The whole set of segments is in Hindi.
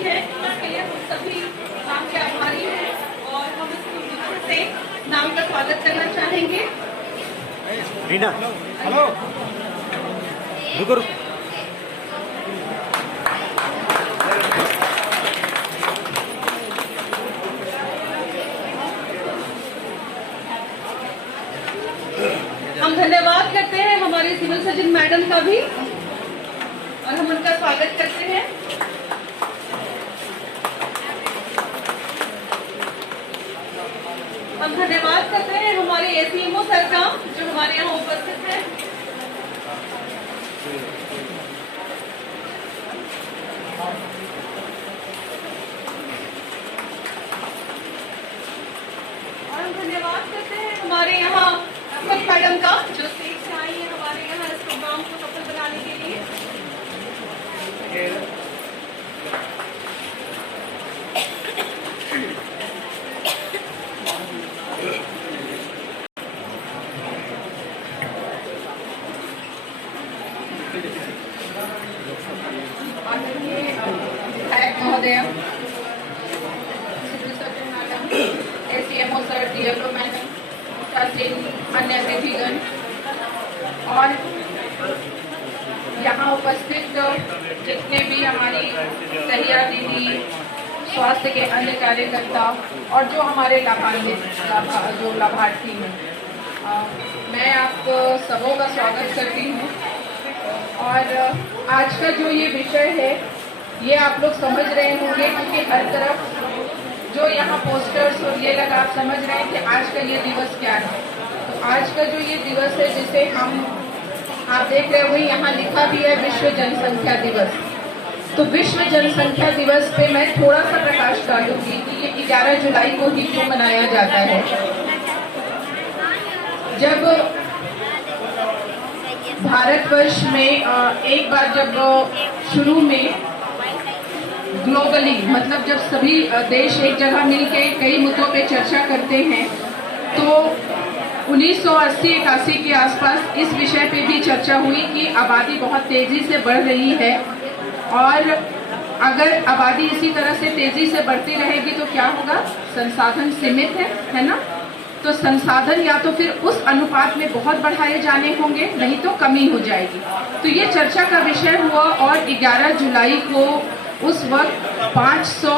है इसके लिए हम सभी नाम के आभारी हैं और हम इसको फिर से नाम का स्वागत करना चाहेंगे। रीना, हेलो, रुको रुको। हम धन्यवाद करते हैं हमारे सिविल सर्जन मैडम का भी और हम उनका स्वागत करते हैं। हम धन्यवाद करते हैं हमारे एसीएमओ सर का जो हमारे यहाँ उपस्थित है। और हम धन्यवाद करते हैं हमारे यहाँ मैडम का जो स्टेज से आई है हमारे यहाँ इस प्रोग्राम को सफल बनाने के लिए। विधायक महोदय, civil surgeon madam, ACMO sir, DFO madam, अन्य अतिथिगण और यहाँ उपस्थित जितने भी हमारी सहिया दीदी, स्वास्थ्य के अन्य कार्यकर्ता और जो हमारे लाभार्थी हैं, मैं आप सबों का स्वागत करती हूँ। और आज का जो ये विषय है ये आप लोग समझ रहे होंगे क्योंकि हर तरफ जो यहाँ पोस्टर्स और ये लगा, आप समझ रहे हैं कि आज का ये दिवस क्या है। तो आज का जो ये दिवस है जिसे आप देख रहे हो यहाँ लिखा भी है विश्व जनसंख्या दिवस। तो विश्व जनसंख्या दिवस पे मैं थोड़ा सा प्रकाश डालूंगी कि ये 11 जुलाई को ही क्यों मनाया जाता है। जब भारतवर्ष में एक बार जब शुरू में ग्लोबली मतलब जब सभी देश एक जगह मिलकर कई मुद्दों पे चर्चा करते हैं तो 1980-81 के आसपास इस विषय पे भी चर्चा हुई कि आबादी बहुत तेजी से बढ़ रही है और अगर आबादी इसी तरह से तेजी से बढ़ती रहेगी तो क्या होगा, संसाधन सीमित है ना। तो संसाधन या तो फिर उस अनुपात में बहुत बढ़ाए जाने होंगे, नहीं तो कमी हो जाएगी। तो ये चर्चा का विषय हुआ और 11 जुलाई को उस वक्त 500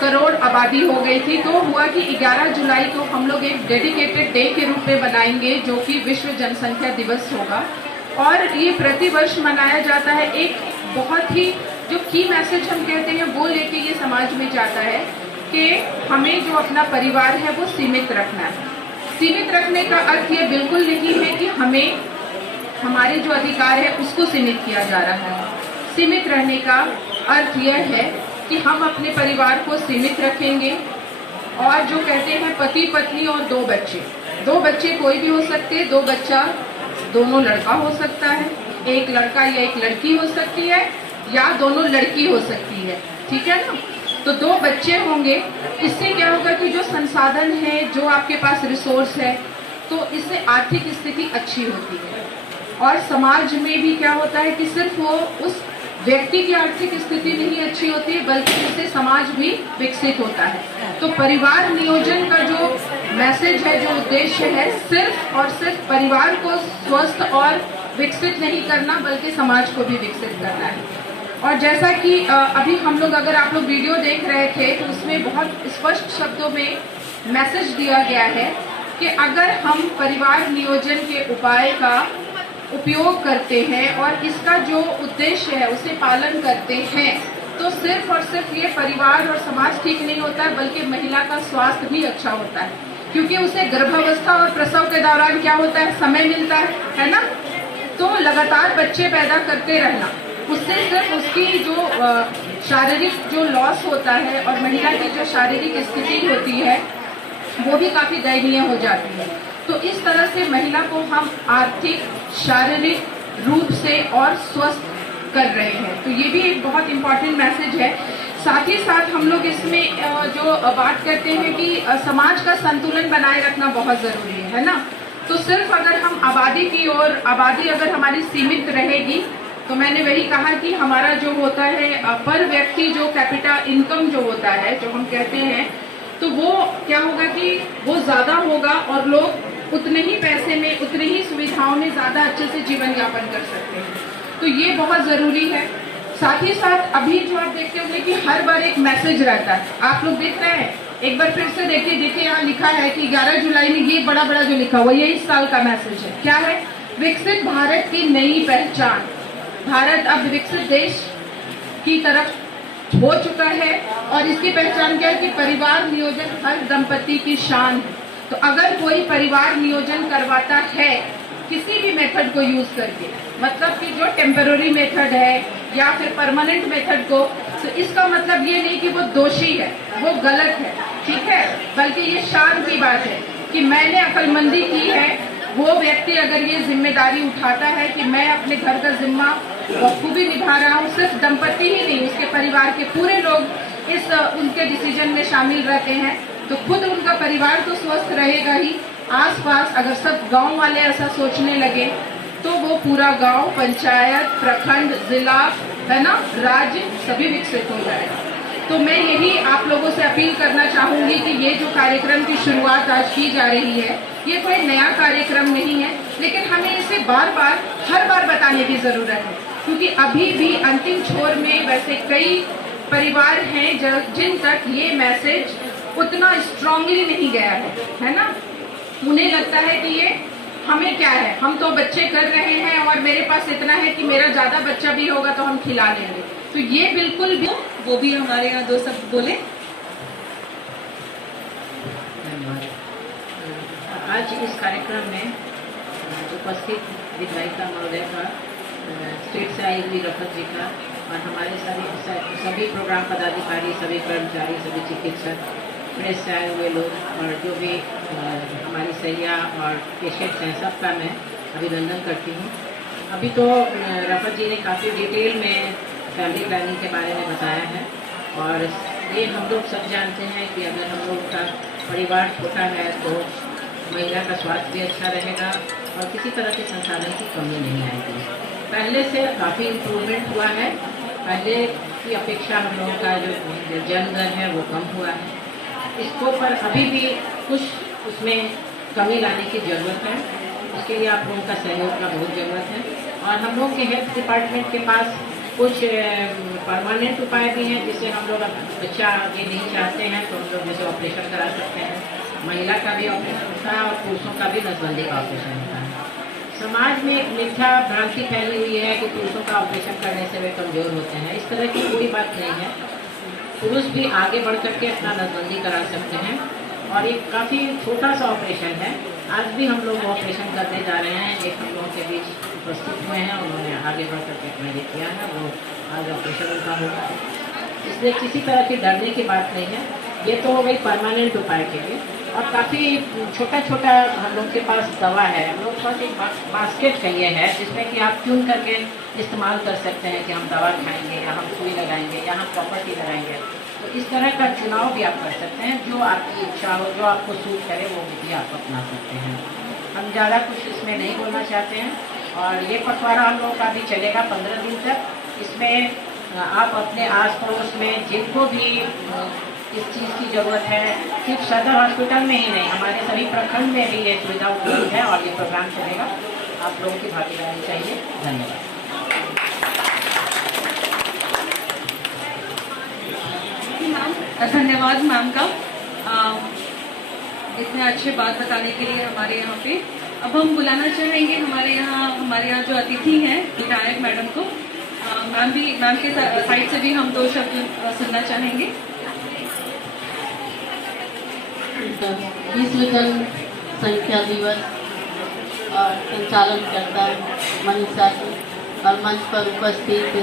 करोड़ आबादी हो गई थी। तो हुआ कि 11 जुलाई को हम लोग एक डेडिकेटेड डे के रूप में बनाएंगे जो कि विश्व जनसंख्या दिवस होगा और ये प्रतिवर्ष मनाया जाता है। एक बहुत ही जो की मैसेज हम कहते हैं वो लेके ये समाज में जाता है कि हमें जो अपना परिवार है वो सीमित रखना है। सीमित रखने का अर्थ ये बिल्कुल नहीं है कि हमें हमारे जो अधिकार है उसको सीमित किया जा रहा है। सीमित रहने का अर्थ यह है कि हम अपने परिवार को सीमित रखेंगे और जो कहते हैं पति पत्नी और 2 बच्चे, 2 बच्चे कोई भी हो सकते हैं, 2 बच्चा दोनों लड़का हो सकता है, एक लड़का या एक लड़की हो सकती है या दोनों लड़की हो सकती है, ठीक है ना। तो 2 बच्चे होंगे, इससे क्या होगा कि जो संसाधन है, जो आपके पास रिसोर्स है, तो इससे आर्थिक स्थिति अच्छी होती है और समाज में भी क्या होता है कि सिर्फ वो उस व्यक्ति की आर्थिक स्थिति नहीं अच्छी होती है बल्कि इससे समाज भी विकसित होता है। तो परिवार नियोजन का जो मैसेज है, जो उद्देश्य है, सिर्फ और सिर्फ परिवार को स्वस्थ और विकसित नहीं करना बल्कि समाज को भी विकसित करना है। और जैसा कि अभी हम लोग अगर आप लोग वीडियो देख रहे थे तो उसमें बहुत स्पष्ट शब्दों में मैसेज दिया गया है कि अगर हम परिवार नियोजन के उपाय का उपयोग करते हैं और इसका जो उद्देश्य है उसे पालन करते हैं तो सिर्फ और सिर्फ ये परिवार और समाज ठीक नहीं होता है बल्कि महिला का स्वास्थ्य भी अच्छा होता है क्योंकि उसे गर्भावस्था और प्रसव के दौरान क्या होता है, समय मिलता है ना। तो लगातार बच्चे पैदा करते रहना, उससे सिर्फ उसकी जो शारीरिक जो लॉस होता है और महिला की जो शारीरिक स्थिति होती है वो भी काफी दयनीय हो जाती है। तो इस तरह से महिला को हम आर्थिक शारीरिक रूप से और स्वस्थ कर रहे हैं। तो ये भी एक बहुत इम्पोर्टेंट मैसेज है। साथ ही साथ हम लोग इसमें जो बात करते हैं कि समाज का संतुलन बनाए रखना बहुत जरूरी है ना। तो सिर्फ अगर हम आबादी की ओर, आबादी अगर हमारी सीमित रहेगी तो मैंने वही कहा कि हमारा जो होता है पर व्यक्ति जो कैपिटा इनकम जो होता है, जो हम कहते हैं, तो वो क्या होगा कि वो ज्यादा होगा और लोग उतने ही पैसे में, उतनी ही सुविधाओं में ज्यादा अच्छे से जीवन यापन कर सकते हैं। तो ये बहुत जरूरी है। साथ ही साथ अभी जो आप देखते होंगे कि हर बार एक मैसेज रहता है, आप लोग देख रहे हैं, एक बार फिर से देखिए यहाँ लिखा है कि 11 जुलाई में ये बड़ा बड़ा जो लिखा हुआ ये इस साल का मैसेज है। क्या है? विकसित भारत की नई पहचान। भारत अब विकसित देश की तरफ हो चुका है और इसकी पहचान क्या है कि परिवार नियोजन हर दंपति की शान है। तो अगर कोई परिवार नियोजन करवाता है किसी भी मेथड को यूज करके, मतलब कि जो टेम्पररी मेथड है या फिर परमानेंट मेथड को, तो इसका मतलब ये नहीं कि वो दोषी है, वो गलत है, ठीक है, बल्कि ये शान की बात है कि मैंने अक्लमंदी की है। वो व्यक्ति अगर ये जिम्मेदारी उठाता है कि मैं अपने घर का जिम्मा बखूबी निभा रहा हूँ, सिर्फ दंपति ही नहीं, उसके परिवार के पूरे लोग इस उनके डिसीजन में शामिल रहते हैं, तो खुद उनका परिवार तो स्वस्थ रहेगा ही, आसपास अगर सब गांव वाले ऐसा सोचने लगे तो वो पूरा गांव, पंचायत, प्रखंड, जिला, है ना, राज्य सभी विकसित हो जाएगा। तो मैं यही आप लोगों से अपील करना चाहूंगी कि ये जो कार्यक्रम की शुरुआत आज की जा रही है, ये कोई नया कार्यक्रम नहीं है, लेकिन हमें इसे बार बार हर बार बताने की जरूरत है, क्योंकि अभी भी अंतिम छोर में वैसे कई परिवार हैं जिन तक ये मैसेज उतना स्ट्रांगली नहीं गया है ना। उन्हें लगता है कि ये हमें क्या है, हम तो बच्चे कर रहे हैं और मेरे पास इतना है कि मेरा ज्यादा बच्चा भी होगा तो हम खिला लेंगे। तो ये बिल्कुल भी, वो भी हमारे यहाँ दो शब्द बोले। आज इस कार्यक्रम में उपस्थित विधायिका महोदय का, स्टेट से आई हुई रफत जी का और हमारे सभी प्रोग्राम पदाधिकारी, सभी कर्मचारी, सभी चिकित्सक, प्रेस से आए हुए लोग और जो भी हमारी सैया और पेशेंट्स हैं, सबका मैं अभिनंदन करती हूँ। अभी तो रफत जी ने काफ़ी डिटेल में फैमिली प्लानिंग के बारे में बताया है और ये हम लोग सब जानते हैं कि अगर हम लोग का परिवार छोटा है तो महिला का स्वास्थ्य भी अच्छा रहेगा और किसी तरह के संसाधन की कमी नहीं आएगी। पहले से काफ़ी इम्प्रूवमेंट हुआ है, पहले की अपेक्षा हम लोगों का जो जन्म दर है वो कम हुआ है। इसको पर अभी भी कुछ उसमें कमी लाने की ज़रूरत है, उसके लिए आप लोगों का सहयोग का बहुत ज़रूरत है। और हम लोग के हेल्थ डिपार्टमेंट के पास कुछ परमानेंट उपाय भी हैं, जिससे हम लोग बच्चा आगे नहीं चाहते हैं तो हम लोग जैसे ऑपरेशन करा सकते हैं। महिला का भी ऑपरेशन होता है और पुरुषों का भी नसबंदी का ऑपरेशन होता है। समाज में एक मिथ्या भ्रांति फैली हुई है कि पुरुषों का ऑपरेशन करने से वे कमज़ोर होते हैं। इस तरह की कोई बात नहीं है, पुरुष भी आगे बढ़ करके अपना नसबंदी करा सकते हैं और एक काफ़ी छोटा सा ऑपरेशन है। आज भी हम लोग ऑपरेशन करने जा रहे हैं, एक हम लोगों के बीच उपस्थित हुए हैं, उन्होंने आगे बढ़ करके अपना ये किया है, वो आज ऑपरेशन उनका होगा, इसलिए किसी तरह की डरने की बात नहीं है। ये तो हो गई परमानेंट उपाय के लिए। और काफ़ी छोटा छोटा हम लोग के पास दवा है, हम लोग के पास एक बास्केट चाहिए है जिसमें कि आप ट्यून करके इस्तेमाल कर सकते हैं कि हम दवा खाएंगे या हम सुई लगाएंगे या हम प्रॉपर्टी लगाएंगे। तो इस तरह का चुनाव भी आप कर सकते हैं, जो आपकी इच्छा हो, जो आपको सूट करे वो विधि आप अपना सकते हैं। हम ज़्यादा कुछ इसमें नहीं बोलना चाहते हैं और ये पखवाड़ा हम लोगों का भी चलेगा 15 दिन तक। इसमें आप अपने आस पड़ोस में जिनको भी इस चीज़ की ज़रूरत है, सिर्फ सदर हॉस्पिटल में ही नहीं, हमारे सभी प्रखंड में भी ये सुविधा उपलब्ध है और ये प्रोग्राम चलेगा। आप लोगों की भागीदारी चाहिए। धन्यवाद। धन्यवाद मैम का इतने अच्छे बात बताने के लिए हमारे यहाँ पे। अब हम बुलाना चाहेंगे हमारे यहाँ जो अतिथि हैं विधायक मैडम को। मैम के साइड से भी हम दो शब्द सुनना चाहेंगे। विश्व जनसंख्या दिवस और संचालनकर्ता मनीषा जी और मंच पर उपस्थित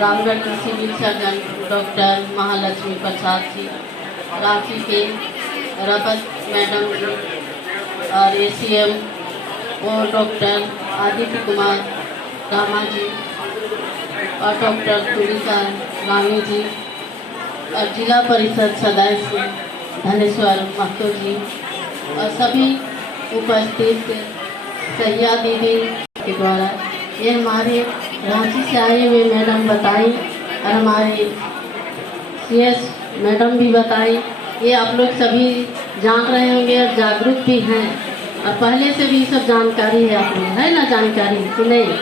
रामगढ़ के civil surgeon doctor Mahalakshmi Prasad ji, Ranchi के रबत मैडम जी और ACM और डॉक्टर आदित्य कुमार रामा जी और डॉक्टर तुलिका रामी जी और जिला परिषद सदस्य धनेश्वर महतो जी और सभी उपस्थित सैया दीदी के द्वारा। ये हमारे रांची से आए हुए मैडम बताई और हमारे CS मैडम भी बताई। ये आप लोग सभी जान रहे होंगे और जागरूक भी हैं और पहले से भी सब जानकारी है। आप लोग है ना जानकारी कि नहीं?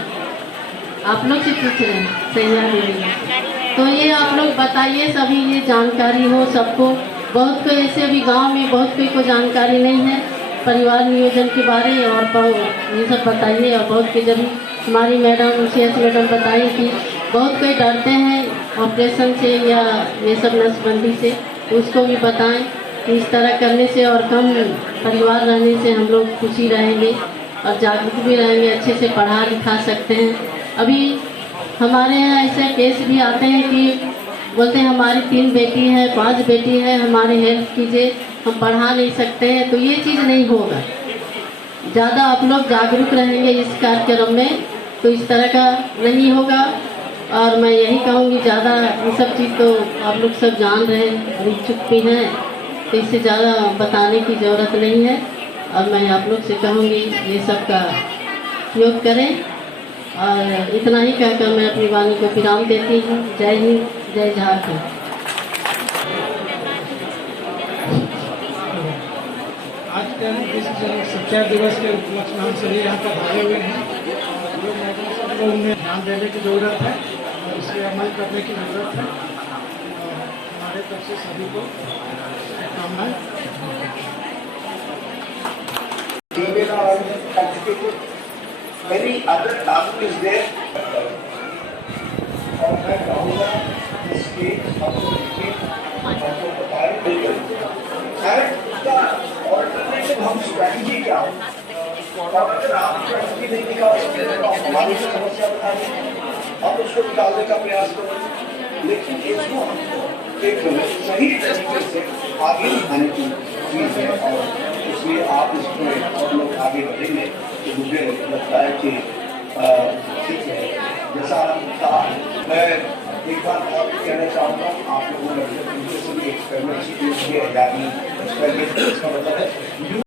आप लोग से पूछ रहे हैं तैयारी में। तो ये आप लोग बताइए सभी, ये जानकारी हो सबको। बहुत कोई ऐसे अभी गांव में बहुत कोई को जानकारी नहीं है परिवार नियोजन के बारे और ये सब बताइए। और बहुत के जब हमारी मैडम CS मैडम बताई कि बहुत कोई डरते हैं ऑपरेशन से या ये सब नसबंदी से, तो उसको भी बताएं कि इस तरह करने से और कम परिवार रहने से हम लोग खुशी रहेंगे और जागरूक भी रहेंगे, अच्छे से पढ़ा लिखा सकते हैं। अभी हमारे यहाँ ऐसे केस भी आते हैं कि बोलते हैं हमारी 3 बेटी है 5 बेटी है, हमारे हेल्प कीजिए, हम पढ़ा नहीं सकते हैं। तो ये चीज़ नहीं होगा। ज़्यादा आप लोग जागरूक रहेंगे इस कार्यक्रम में तो इस तरह का नहीं होगा। और मैं यही कहूँगी ज़्यादा ये सब चीज़ तो आप लोग सब जान रहे हैं और इच्छुक भी हैं, तो इससे ज़्यादा बताने की ज़रूरत नहीं है। और मैं आप लोग से कहूँगी ये सब का उपयोग करें। और इतना ही कहकर मैं अपनी वाणी को विराम देती हूँ। जय हिंद, जय झारखंड। आज के विश्व शिक्षा दिवस के उपलक्ष्य में हम सभी यहाँ पर भागे हुए हैं। जो मैडम सब लोग उन्हें ध्यान देने की ज़रूरत है और इसे अमल करने की ज़रूरत है। और हमारे तरफ से सभी को शुभकामनाएं। Many other tasks is there. और मैं कहूँगा इसके आपको लिखे आपको बताए बिल्कुल का ऑल्टरनेटिव हम स्ट्रैटेजी क्या हो। और अगर आप स्ट्रैटेजी नहीं निकाल सकते तो हमारी समस्या बताइए, हम उसको निकालने का प्रयास करें। लेकिन इसको हमको एक सही तरीके से आगे बढ़ाने की चीज़ है और इसलिए आप इसमें और लोग आगे बढ़ेंगे तो मुझे लगता है कि ठीक है। जैसा कहा मैं एक बार और कहना चाहूँगा, आप लोगों ने एक्सपेरिमेंट किए, एक्सपेरिमेंट का मतलब है